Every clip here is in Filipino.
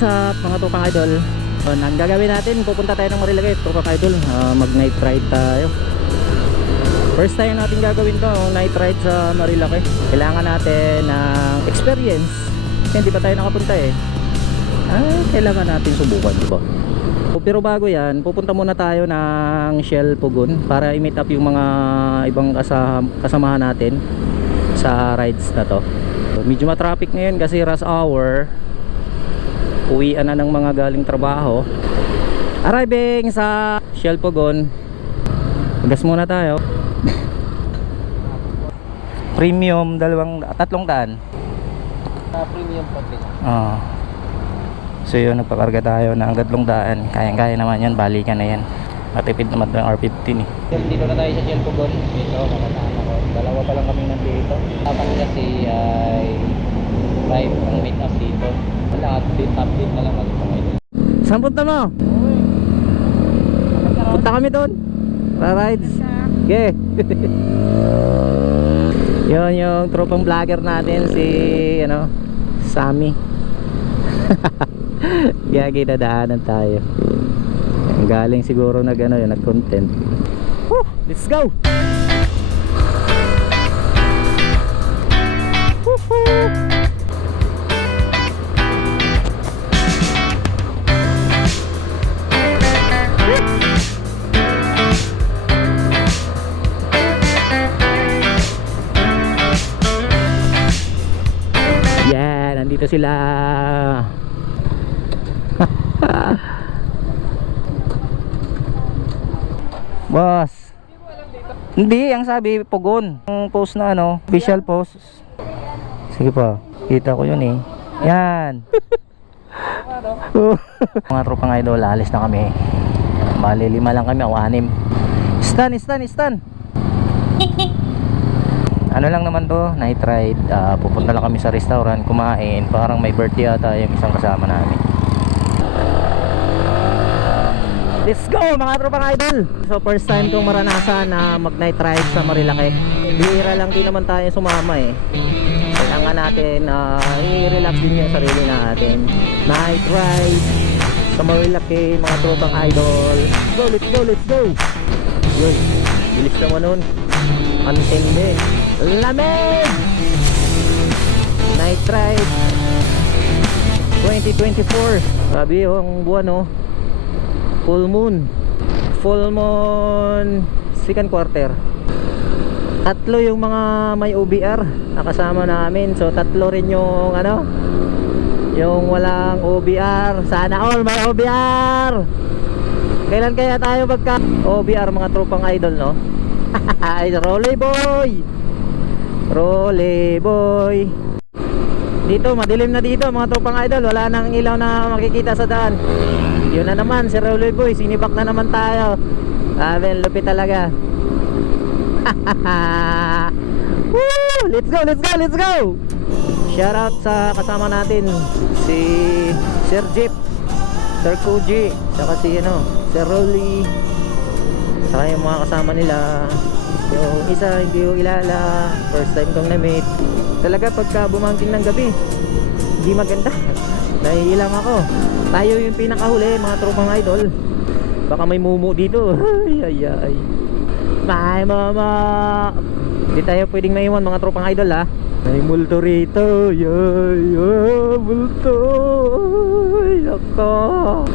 What's up mga tropang idol? Ang gagawin natin, pupunta tayo ng Marilaki tropang idol. Mag night ride tayo. First time natin gagawin to, night ride sa Marilaki. Kailangan natin ng experience. Hindi pa tayo nakapunta eh. Kailangan natin subukan, diba? Pero bago yan, pupunta muna tayo ng Shell Pugon para i-meet up yung mga ibang kasamahan natin sa rides na to. Medyo ma-traffic ngayon kasi rush hour. Uwian na ng mga galing trabaho. Arriving sa Shell Pugon. Gas muna tayo. Premium, 300. Premium package. So yun, nagpakarga tayo ng 300. Kayang-kaya naman yan, balikan na yan. Matipid naman ng R15 eh. Dito na tayo sa Shell Pugon. Dito, makasama ko. Dalawa pa lang kami nandito. Tapos kasi ay 5 ang meet up dito. Wala, update na lang mag-pangit. Saan punta mo? Punta kami doon. Rides. Okay. Yun yung tropang vlogger natin, si Sammy. Gagi, dadaanan tayo. Galing siguro nag-content. Let's go. Nandito sila. Boss. Hindi, ang sabi Pugon. Ang post na official post. Sige pa, kita ko yun eh. Yan. Mga tropang idol, alis na kami. Bali 5 lang kami o 6. Stan. Ano lang naman to, night ride. Pupunta lang kami sa restaurant, kumain. Parang may birthday ata yung isang kasama namin. Let's go mga tropang idol. So first time kong maranasan na mag night ride sa Marilaki. Bihira lang din naman tayo sumama eh. Kailangan natin i-relax din yung sarili natin. Night ride sa Marilaki mga tropang idol. Let's go. Yun, bilis naman nun. Antindi. Lamig! Night ride 2024. Sabi ang buwan Full moon second quarter. 3 yung mga may OBR nakasama namin. So 3 rin yung yung walang OBR. Sana all may OBR. Kailan kaya tayo magka OBR mga tropang idol, no? Rolly boy. Dito madilim na dito mga tropang idol. Wala nang ilaw na makikita sa daan. Yun na naman si Rolly boy. Sinibak na naman tayo. Lupit talaga. Woo! Let's go. Shout out sa kasama natin, si Sir Jeep, Sir Koji, saka si Sir Rolly, saka yung mga kasama nila. Yung isa hindi ko kilala, first time kong na-meet. Talaga pagka bumangking ng gabi, hindi maganda. Nahihilang ako. Tayo yung pinakahuli mga tropang idol. Baka may mumu dito. Ay. May mama. Hindi tayo pwedeng maiwan mga tropang idol ha. May multo rito. Multo. Ako.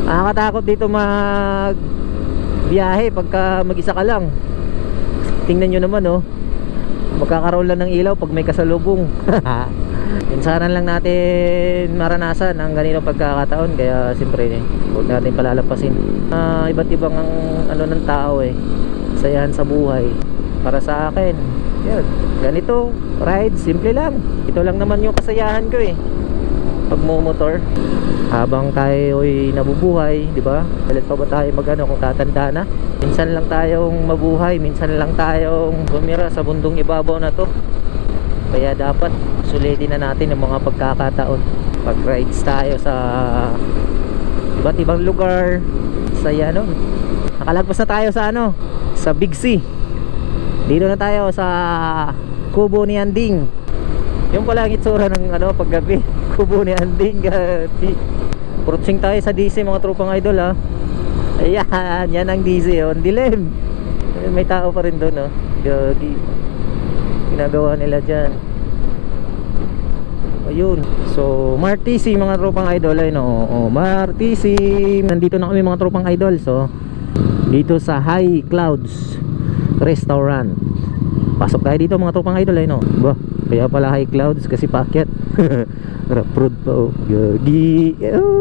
Nakakatakot dito mag biyahe pagka mag-isa ka lang. Tingnan nyo naman magkakaroon lang ng ilaw pag may kasalubong. Minsanan lang natin maranasan ang ganitong pagkakataon. Kaya siyempre huwag natin palalampasin. Iba't ibang ng tao sayahan sa buhay. Para sa akin yan, ganito ride, simple lang. Ito lang naman yung kasayahan ko pagmumotor habang tayo'y nabubuhay, di ba? Kailan pa ba tayo kung tatanda na? Minsan lang tayong mabuhay, minsan lang tayong bumira sa bundong ibabaw na to. Kaya dapat sulitin na natin ang mga pagkakataon. Pag rides tayo sa iba't ibang lugar. Saya nakalagpas na tayo sa sa Big C. Dito na tayo sa Kubo ni Anding. Yung pala ang itsura ng paggabi. Kubo ni Anding. Approaching tayo sa DC mga tropang idol ha. Ayan, yan ang DC oh. Ang dilim. May tao pa rin doon oh. Gagi. Ginagawa nila dyan. Ayun. So, Martisi mga tropang idol ay no. Oh, Martisi. Nandito na kami mga tropang idol. So, dito sa High Clouds Restaurant. Pasok tayo dito mga tropang idol ay no. Bah, kaya pala High Clouds kasi paakyat. Rough road pa oh. Gagi. Oh.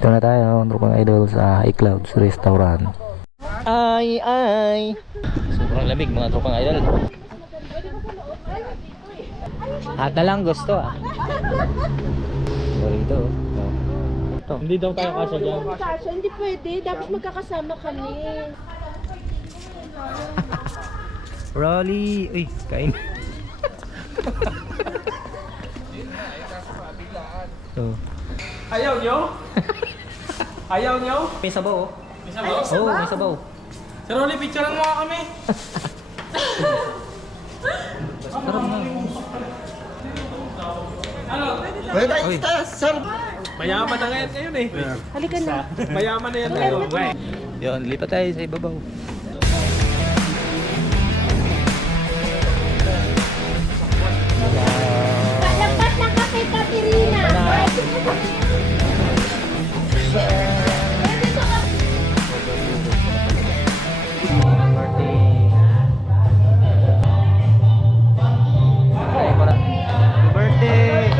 Ito na tayo, tropang idol sa High Clouds Restaurant. Ay. Sobrang lamig mga tropang idol. At na lang gusto ah. Dito. Ito. Hindi daw tayo kasya dyan. Kasya, hindi pwede. Dapat magkakasama kami. Rolly. Uy, kain. So. Ayaw nyo? Ayaw nyo? May sabaw oh. May sabaw? Oo, may sabaw. Sir Rolly, picture lang mga kami. Sarap na. Ano? Uy. Mayaman na ngayon eh. Halika na. Mayaman na yan ngayon. Yun, lipat tayo sa ibabaw. Palagpas na ka kay Katerina. Birthday!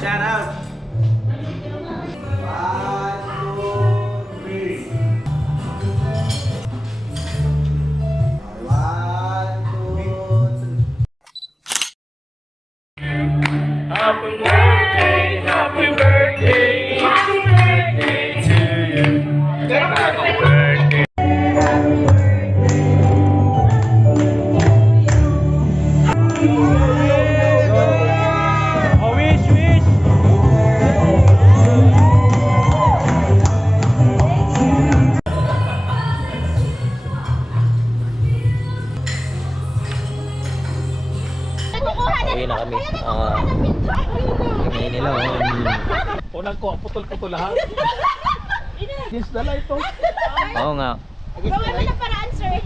Shout out. Uwi na kami. Ngayon nila oh. Unang ko, putol-putol lahat. Yes, dala ito. Oo nga. Gawa mo na paraan, sir.